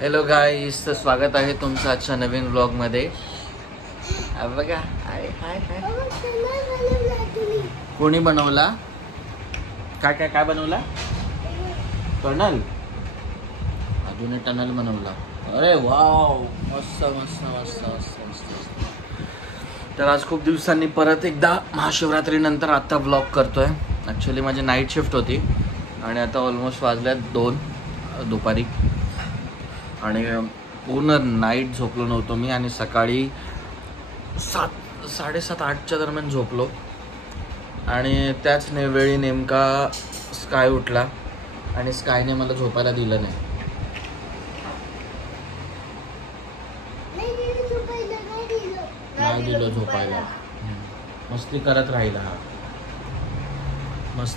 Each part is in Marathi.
हॅलो गाईस, तर स्वागत आहे तुमचं आजच्या नवीन व्लॉगमध्ये. बघा हाय हाय हाय. कोणी बनवला? काय काय काय बनवला? टनल. अजून एक टनल बनवला. अरे वाव, मस्त मस्त मस्त मस्त मस्त. तर आज खूप दिवसांनी परत एकदा महाशिवरात्रीनंतर आत्ता व्लॉग करतोय. ॲक्च्युली माझी नाईट शिफ्ट होती आणि आता ऑलमोस्ट वाजल्यात 2 दुपारी आणि पूर्ण नाईट झोपलो नव्हतो मी आणि सकाळी 7:30-8च्या दरम्यान झोपलो आणि त्याच वेळी नेमका स्काय उठला आणि स्कायने मला झोपायला दिलं नाही. नाही दिलं झोपायला. मस्ती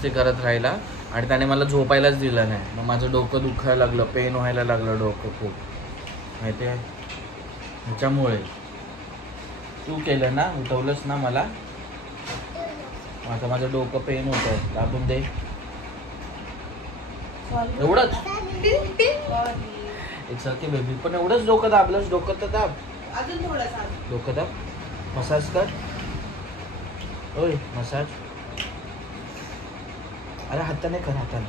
करत राहिला आणि त्याने मला झोपायलाच दिलं नाही. मग माझं डोकं दुखायला लागलं, पेन व्हायला लागलं डोकं खूप, माहिती आहे. ह्याच्यामुळे तू केलं ना, उठवलंस ना मला. आता माझं डोकं पेन होतं, दाबून दे. एवढंच एक बेबी, पण एवढंच डोकं दाबलंस. डोकं तर दाब अजून थोडंसं. डोकं दाब, मसाज कर. ओय मसाज. अरे हाताने कर, हाताने.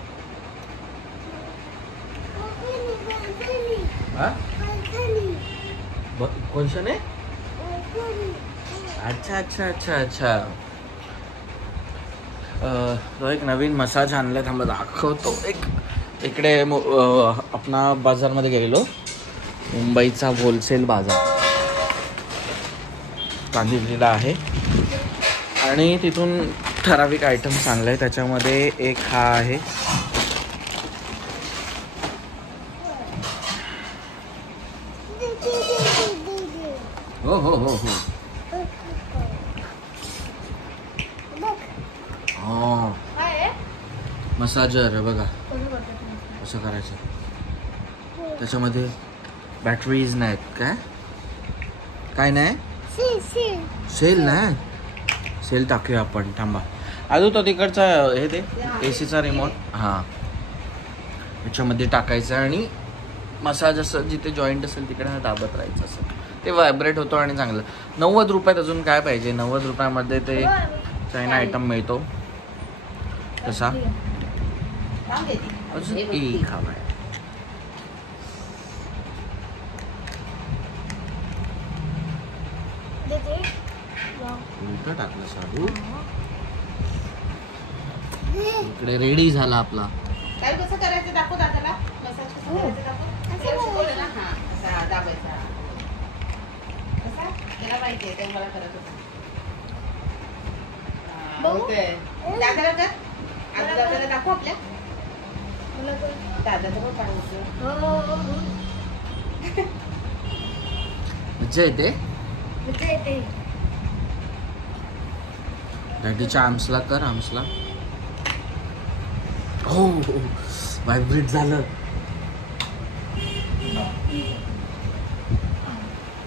कोणशाने? अच्छा अच्छा अच्छा अच्छा. तो एक नवीन मसाज आणला, थांबा दाखवतो. इकडे आपणा बाजारमध्ये गेलेलो, मुंबईचा होलसेल बाजार कांदिवलीला आहे आणि तिथून ठराविक आयटम चांगले आहे. त्याच्यामध्ये एक हा आहे, हो हो हो हो हो, मसाजर. बघा कसं करायचं. त्याच्यामध्ये बॅटरीज नाहीत. काय नाही. सेल नाही. सेल टाकूया आपण, थांबा. अजून तो तिकडचा हे ते एसीचा रिमोट, हां, याच्यामध्ये टाकायचं आणि मसाज असं जिथे जॉईंट असेल तिकडे दाबत राहायचं. असं ते व्हायब्रेट होतो आणि चांगलं. 90 रुपयात अजून काय पाहिजे. 90 रुपयामध्ये ते चायना आयटम मिळतो तसा. अजून एक हवा आहे. उलट टाकलं साधू. इकडे रेडी झाला आपला. काय कसं करायचं दाखव दादाला. मसाज कसं करायचं दाखव. शिकवलं ना. हां, असा दाबायचा. कसा त्याला माहिती आहे, ते मला करत होता. होतंय. दादाला कर. आता दादाला दाखव आपल्या. दादाचं पण पाहायचं. हो. मज्जा येते. डॅडीच्या आर्म्सला कर, आर्म्सला. हो हो, व्हायब्रेट झालं.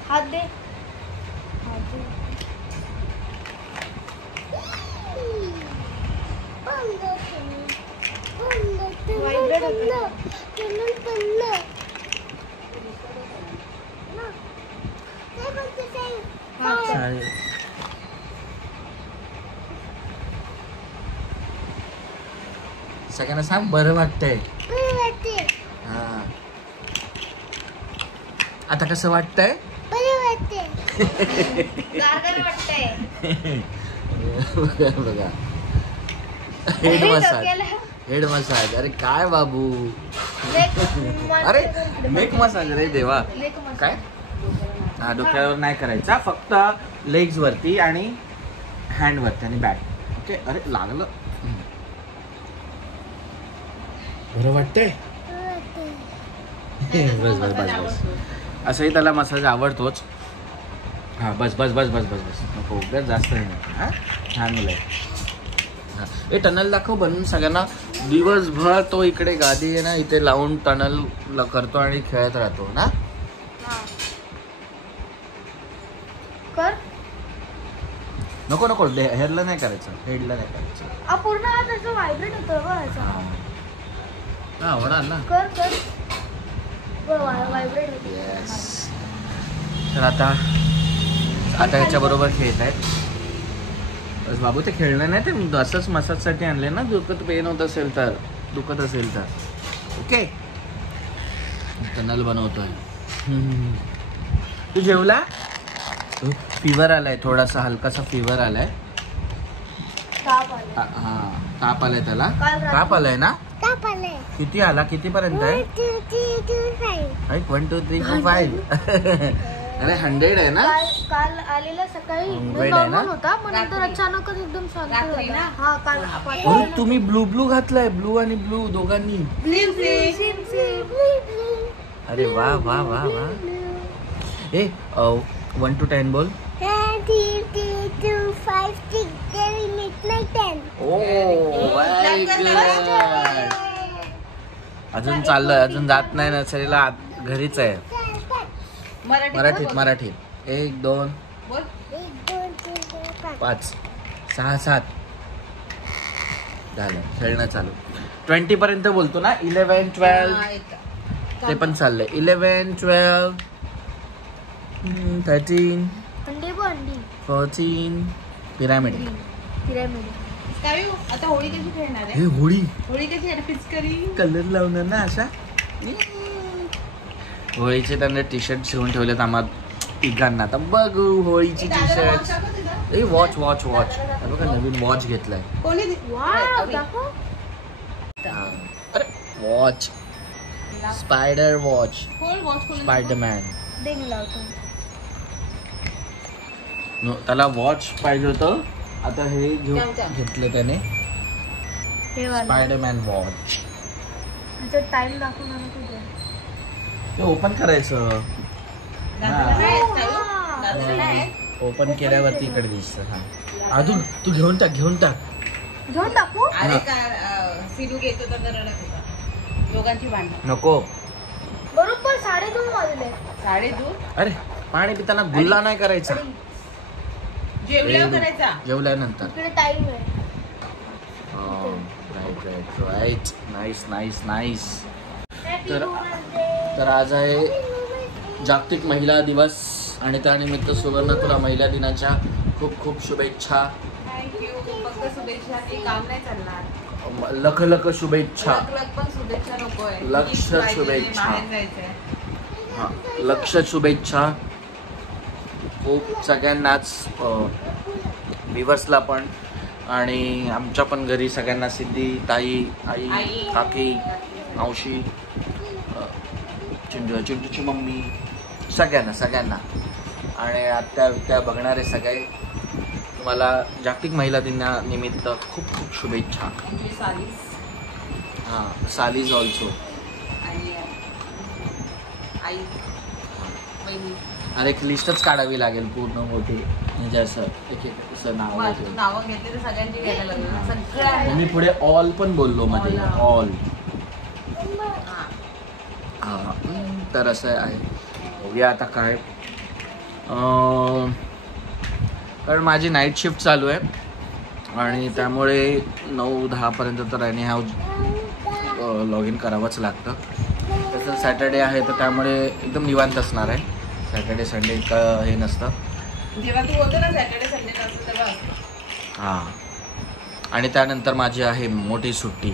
हात दे. सगळ्यांना सांग बरं वाटतंय. हां, आता कसं वाटतंय? बघा, हेड मसाज. अरे काय बाबू, अरे नेक मसाज रे देवा. काय? हा, डोक्यावर नाही करायचा, फक्त लेग्स वरती आणि हँड वरती आणि बॅक. ओके. अरे लागलं. बरं वाटतंय. बस बस बस बस. असंही त्याला मसाज आवडतोच. हां, बस बस बस बस बस बस, नको जास्त नाही. हां, छान मुलं आहे. हां, हे टनल दाखव बनवून सगळ्यांना. दिवसभर तो इकडे गादी आहे ना, इथे लावून टनल करतो आणि खेळत राहतो ना. कर. नको नको, हेअरला नाही करायचं, हेडला नाही करायचं. पूर्ण त्याचं व्हायब्रेट होतं बघ. हां, होणार ना. कर कर. व्हायब्रेट होते. येस. तर आता याच्या बरोबर खेळत आहेत. बस बाबू ते खेळणं नाही, ते असंच मसाजसाठी आणले ना. पेन होत असेल तर, दुखत असेल तर. ओके. नल बनवतोय. तू जेवला? फीवर आलाय, थोडासा हलकासा फीवर आलाय. हा, ताप आलाय त्याला. ताप आलाय ना? किती आला? किती पर्यंत आहे? 1 2 3 4 5. अरे 100 आहे ना? काल आलेला सकाळी नॉर्मल होता, पण नंतर अचानकच एकदम शांत झाला. हा काल. अरे तुम्ही ब्लू घातलाय, ब्लू आणि ब्लू दोघांनी. अरे वा वा वा वा. ए 1 to 10 बोल. 1 2 3 4 5 6 7 8 9 10. ओ व्हेरी गुड. अजून चाललंय, अजून जात नाही नर्सरीला, घरीच आहे. मराठीत 1 2 5 6 7 झालं. खेळणं चालू. 20 पर्यंत बोलतो ना. 11 12 ते पण चाललंय. 11 12 13 14 पिरामिड. आता होळी कशी खेळणार आहे? हे होळी कशी खेळणार? पिचकारी कलर लावणार ना अशा. होळीचे त्यांना टी शर्ट शिवून ठेवलेत आम्हाला तिघांना. आता बघू होळीची टी शर्ट. ए वॉच बघा, नवीन वॉच घेतलाय. अरे वॉच, स्पायडर वॉच, स्पायडरमॅन. त्याला वॉच पाहिजे होतं, आता हे घेतलं त्याने, स्पायडरमॅन वॉच. टाइम दाखवणार तुझे. ते ओपन करायचं. ओपन केल्यावरती इकडे दिसत. हा अजून तू घेऊन टाकू. दोघांची भांडण नको. बरोबर 2:30 वाजले. 2:30. अरे पाणी पिताना गुल्ला नाही करायचा. जेवल्यावर करायचा. जेवल्यानंतर. टाइम आहे. राईट. नाईस. तर आज आहे जागतिक महिला दिवस आणि त्यानिमित्त सुवर्ण तुला महिला दिनाच्या खूप शुभेच्छा. थँक्यू. फक्त शुभेच्छा, काम नाही चालणार. लख शुभेच्छा. पण शुभेच्छा नकोय. लक्ष शुभेच्छा. हा, लक्ष शुभेच्छा खूप सगळ्यांनाच, व्ह्युअर्सला पण आणि आमच्या पण घरी सगळ्यांना. सिद्धी ताई, आई, काकी, मावशी, चिंटूची मम्मी, सगळ्यांना आणि आत्या बघणारे सगळे तुम्हाला जागतिक महिला दिनानिमित्त खूप शुभेच्छा. हां, सालीज ऑल्सो. अरे एक लिस्टच काढावी लागेल पूर्ण मोठी, म्हणजे असं एक असं नाव घेतले तर सगळ्यांची घ्यायला लागेल. मी पुढे ऑल पण बोललो मध्ये, ऑल. हां, तर असं आहे. बघूया आता काय, कारण माझी नाईट शिफ्ट चालू आहे आणि त्यामुळे 9-10 पर्यंत तर एनी हाव लॉग इन करावंच लागतं. तसं सॅटर्डे आहे तर त्यामुळे एकदम निवांत असणार आहे. सॅटर्डे संडे इतकं हे नसतं. जेव्हा तू होतो ना सॅटर्डे संडे नसतं तेव्हा असतं. हां, आणि त्यानंतर माझी आहे मोठी सुट्टी.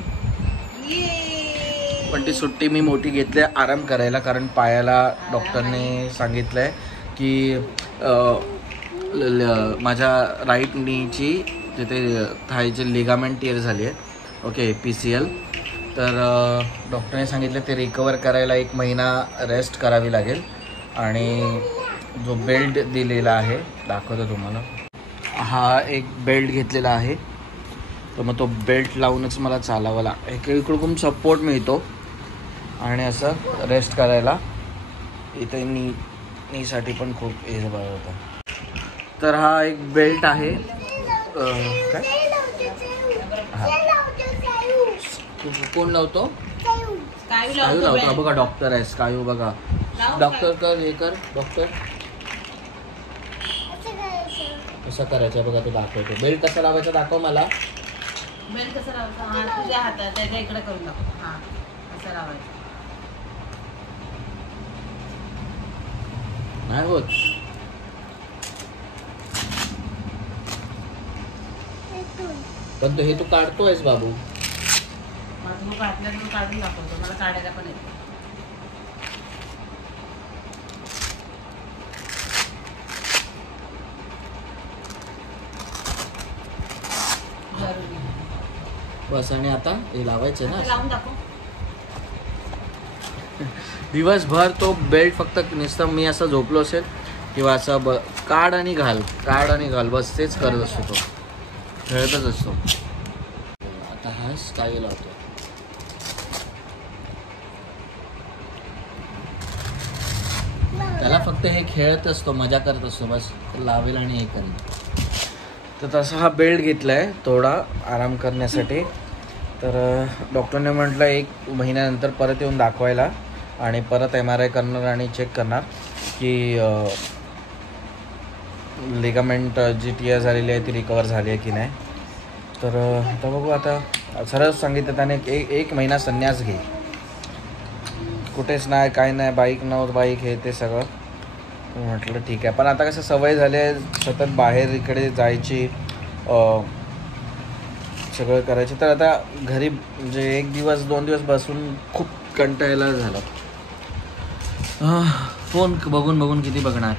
पण ती सुट्टी मी मोठी घेतली आराम करायला, कारण पायाला डॉक्टरने सांगितलं आहे की माझ्या राईट नीची तिथे थायची लिगामेंट टिअर झाली आहे. Okay, PCL. तर डॉक्टरने सांगितलं ते रिकवर करायला 1 महिना रेस्ट करावी लागेल. आणि जो बेल्ट दिलेला आहे, दाखवतो तुम्हाला. हा एक बेल्ट घेतलेला आहे, तर मग तो बेल्ट लावूनच मला चालावं लागतं. इकडून सपोर्ट मिळतो आणि असं रेस्ट करायला इथे नीसाठी पण खूप हे बरं होतं. तर हा एक बेल्ट आहे. काय कोण लावतो? स्कायू लावतो. बघा डॉक्टर आहे स्कायू. बघा डॉक्टर कर, हे कर डॉक्टर. कसं करायचं बघा, ते दाखवतो. बेल्ट कसा लावायचा दाखव मला. बेल्ट कसं लावायचा? हा, तुझ्या हातात त्याच्या इकडे करून दाखव. हा, कसं लावायचं. नाही होत. पण हे तू काढतोयस बाबू. माझं मग काढलं तर काढून दाखवतो, मला काढायला पण येतं. बस. आणि आता हे लावायचं ना लावून दाखव. दिवसभर तो बेल्ट फक्त नुसतं मी असं झोपलो असेल किंवा असं काढ आणि घाल, काढ आणि घाल, बस तेच करत असतो. तो खेळतच असतो. आता हा स्काय लावतो. त्याला फक्त हे खेळत असतो, मजा करत असतो, बस लावेल आणि हे करेल. तर तसा हा बेल्ट घेतला आहे थोडा आराम करण्यासाठी. तर डॉक्टरने म्हटलं 1 महिन्यानंतर परत येऊन दाखवायला आणि परत MRI करणार आणि चेक करणार की लिगामेंट जी टियर झालेली आहे ती रिकवर झाली आहे की नाही. तर आता बघू. आता सरळ सांगितलं त्याने एक महिना संन्यास घे, कुठेच नाही, काय नाही, बाईक नव्हतं, बाईक हे ते सगळं. म्हटलं ठीक आहे. पण आता कसं सवय झाली आहे सतत बाहेर इकडे जायची, सगळं करायचं. तर आता घरी म्हणजे 1 दिवस 2 दिवस बसून खूप कंटाळला झाला. फोन बघून बघून किती बघणार,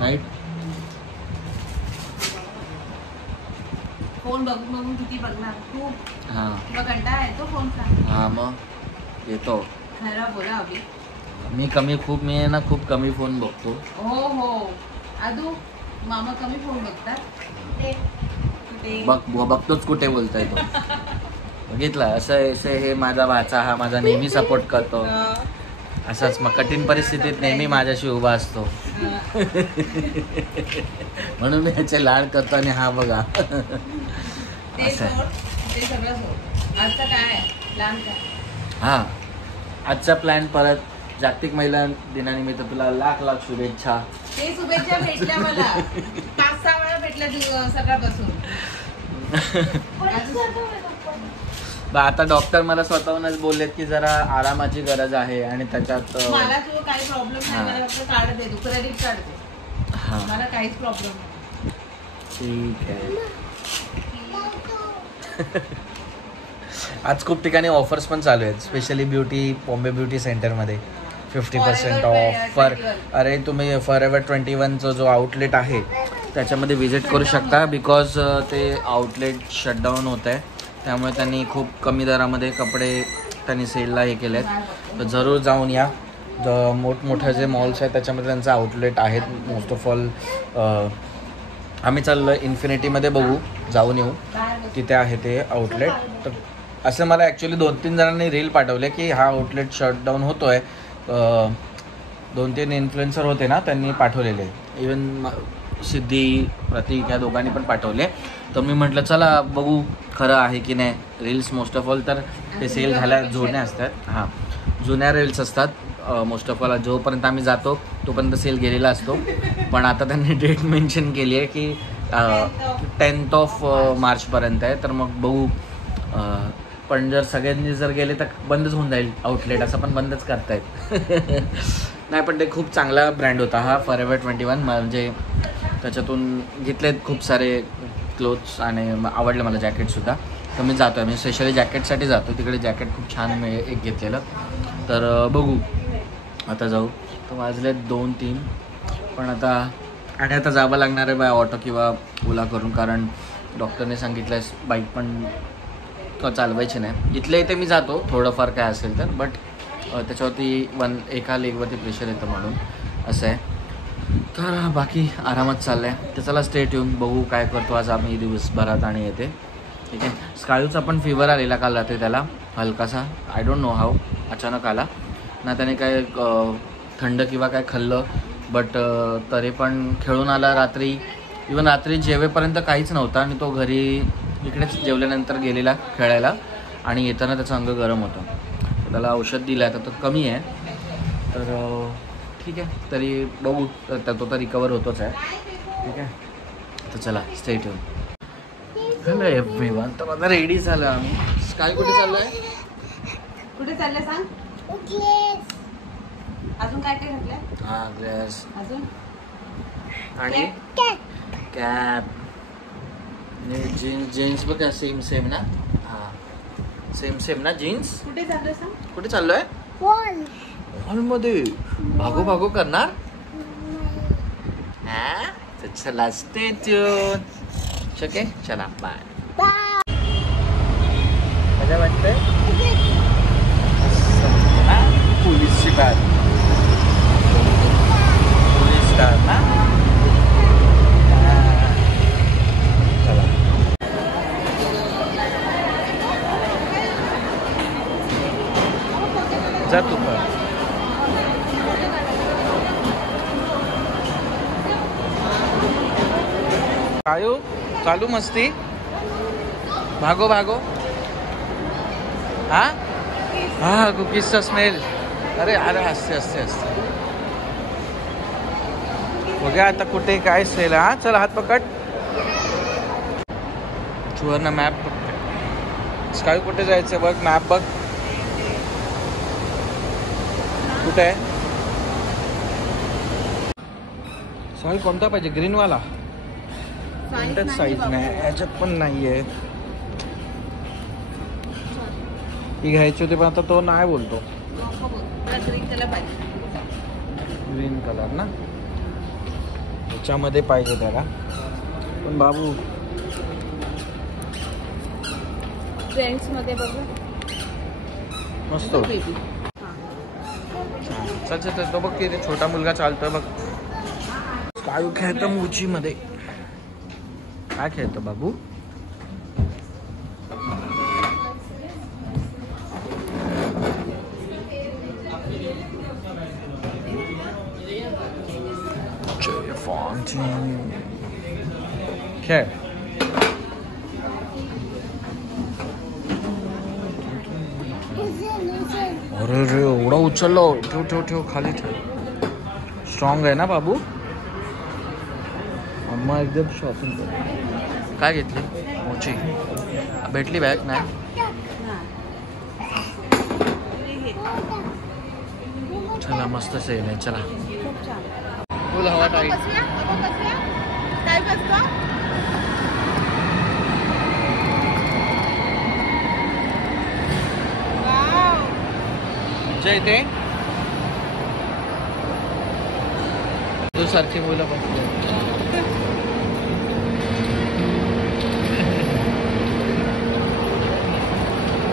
राईट? फोन बघून बघून किती बघणार खूप. हां, तुला कंटाळा येतो फोनचा? हां, मग येतो. खरं बोला अभि. मी आहे ना, खूप कमी फोन बघतो. हो. आदू मामा कमी फोन बघतात. बघतोच कुठे बोलताय तो. बघितला असं हे माझा भाचा, हा माझा नेहमी सपोर्ट करतो. असाच मग कठीण परिस्थितीत नेहमी माझ्याशी उभा असतो. म्हणून मी ह्याचे लाड करतो. आणि हा बघा असं ते सगळं सोड. आजचं काय प्लॅन काय? हां, आजचा प्लॅन परत जागतिक महिला दिनानिमित्त तुला लाख लाख शुभेच्छा. ते शुभेच्छा भेटल्या मला 5-6 वेळा भेटल्या सकाळपासून. आता डॉक्टर मला स्वतःहूनच बोललेत की जरा आरामाची गरज आहे आणि त्याच्यात मला तुझं काही प्रॉब्लेम नाही. मला फक्त कार्ड दे, तू क्रेडिट कार्ड दे. हां, मला काहीच प्रॉब्लेम नाही. ठीक आहे. आज खूप ठिकाणी ऑफर्स पण चालू आहेत, स्पेशली बॉम्बे ब्युटी सेंटरमध्ये 50% ऑफ. अरे तुम्ही फॉरएव्हर 21चा जो आउटलेट आहे त्याच्यामध्ये व्हिजिट करू शकता. बिकॉज ते आउटलेट शटडाऊन होत आहे, त्यामुळे त्यांनी खूप कमी दरामध्ये कपडे त्यांनी सेलला हे केले आहेत. तर जरूर जाऊन या. मोठमोठे जे मॉल्स आहेत त्याच्यामध्ये त्यांचं आउटलेट आहेत. मोस्ट ऑफ ऑल आम्ही चाललो इन्फिनिटीमध्ये, बघू जाऊन येऊ, तिथे आहे ते आउटलेट. तर असं मला ॲक्च्युली 2-3 जणांनी रील पाठवले की हा आउटलेट शटडाऊन होतो आहे. 2-3 इन्फ्लुएन्सर होते ना, त्यांनी पाठवलेले. इवन सिद्धी, प्रतीक या दोघांनी पण पाठवले. तर मी म्हटलं चला बघू खरं आहे की नाही. रील्स मोस्ट ऑफ ऑल तर ते सेल झाल्या जुन्या असतात. हां, जुन्या रील्स असतात मोस्ट ऑफ ऑल. जोपर्यंत आम्ही जातो तोपर्यंत सेल गेलेला असतो. पण आता त्यांनी डेट मेन्शन केली आहे की 10th मार्चपर्यंत आहे. तर मग बघू. पण जर सगळ्यांनी जर गेले तर बंदच होऊन जाईल आउटलेट, असं पण बंदच करतायत. नाही, पण ते खूप चांगला ब्रँड होता हा फॉरएव्हर 21. म्हणजे त्याच्यातून घेतलेत खूप सारे क्लोथ्स आणि आवडलं मला जॅकेटसुद्धा. तर मी जातो आहे, मी स्पेशली जॅकेटसाठी जातो तिकडे. जॅकेट खूप छान मी एक घेतलेलं. तर बघू आता जाऊ. तर वाजले 2-3. पण आता जावं लागणार आहे बाय ऑटो किंवा ओला करून, कारण डॉक्टरने सांगितलं आहे बाईक पण चालवायची नाही. इथे मी जातो थोडंफार काय असेल तर, बट त्याच्यावरती एका लेगवरती प्रेशर येतं म्हणून असं आहे. तर बाकी आरामात चाललं आहे. तर चला स्टे ट्यून, बघू काय करतो आज आम्ही दिवसभरात आणि येते. ठीक आहे. स्काळूचा पण फिवर आलेला काल रात्री त्याला हलकासा. आय डोंट नो हाऊ, अचानक आला ना. त्याने काय थंड किंवा काय खाल्लं, बट तरी पण खेळून आला रात्री. इवन रात्री जेवेपर्यंत काहीच नव्हता आणि तो घरी इकडेच जेवल्यानंतर गेलेला खेळायला आणि येताना त्याचं अंग गरम होतं. त्याला औषध दिलं आहे, तर तो कमी आहे. तर ठीक आहे, तरी बघू. तो तर रिकवर होतोच आहे. ठीक आहे. तर चला स्टे ट्यून. Hello everyone. तर आता रेडी झालं आम्ही. स्काय कुठे चाललो आहे? कुठे चाललं सांग. अजून काय काय घातलंय? हा ग्लास अजून आणि कॅप जीन्स. जीन्स बघा सेम सेम ना. हा सेम सेम ना जीन्स. कुठे चाललोय सांग? कुठे चाललोय? मॉल मध्ये. भागो भागो करणार. हा तर चला स्टे ट्यून. ओके चला बाय. मजा वाटते. पोलीसची बॅग. पोलीस कार ना. चला जा तू पण. आयो चालू मस्ती. भागो भागो. हा हा कुकीजचा स्मेल. अरे अरे हसते हसते हसते. बघा आता कुठे काय सेल. हा चल हात पकड. सुवर्ण मॅप बघते. स्काय कुठे जायचं बघ. मॅप बघ कुठे आहे. साल कोणता पाहिजे? ग्रीन वाला. कोणत्याच साईज नाही याच्यात पण नाहीये. ही घ्यायची होती पण आता तो नाही बोलतो. ग्रीन कलर पाहिजे. ग्रीन कलर ना. याच्यामध्ये पाहिजे त्याला पण बाबू. ट्रेंड्स मध्ये बघू. मस्त चल चल तो बघ की छोटा मुलगा चालतोय बघ. काय खेळतं मोची मध्ये. काय खेळतं बाबू? खेळ. अरे रे एवढा उचललो. ठेव ठेव ठेव खाली ठेव. स्ट्रॉंग आहे ना बाबू. अम्मा एकदम शॉपिंग कर. काय घेतली? मोची भेटली बॅग नाही. चला मस्त सेल आहे. चला फुल हवा टाईट. मजा येते. तू सारखी मुलं बघते.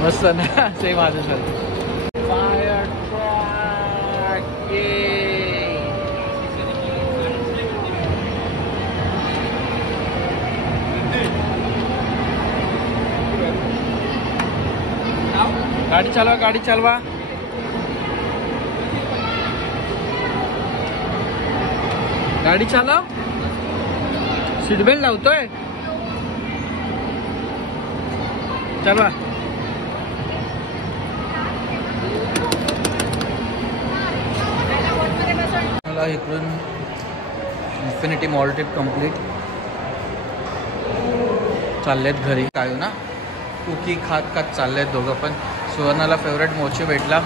मस्त ना. ते माझं सारखं. Fire truck. गाडी चालवा गाडी चालवा. गाडी चालव. सीट बेल्ट लावतोय. चलवा. मला इकडून इन्फिनिटी मॉल ट्रिप कंप्लीट. चाललेत घरी. काय ना कुकी खात खात चाललेत दोघं पण. सुवर्णाला फेवरेट मोची भेटला.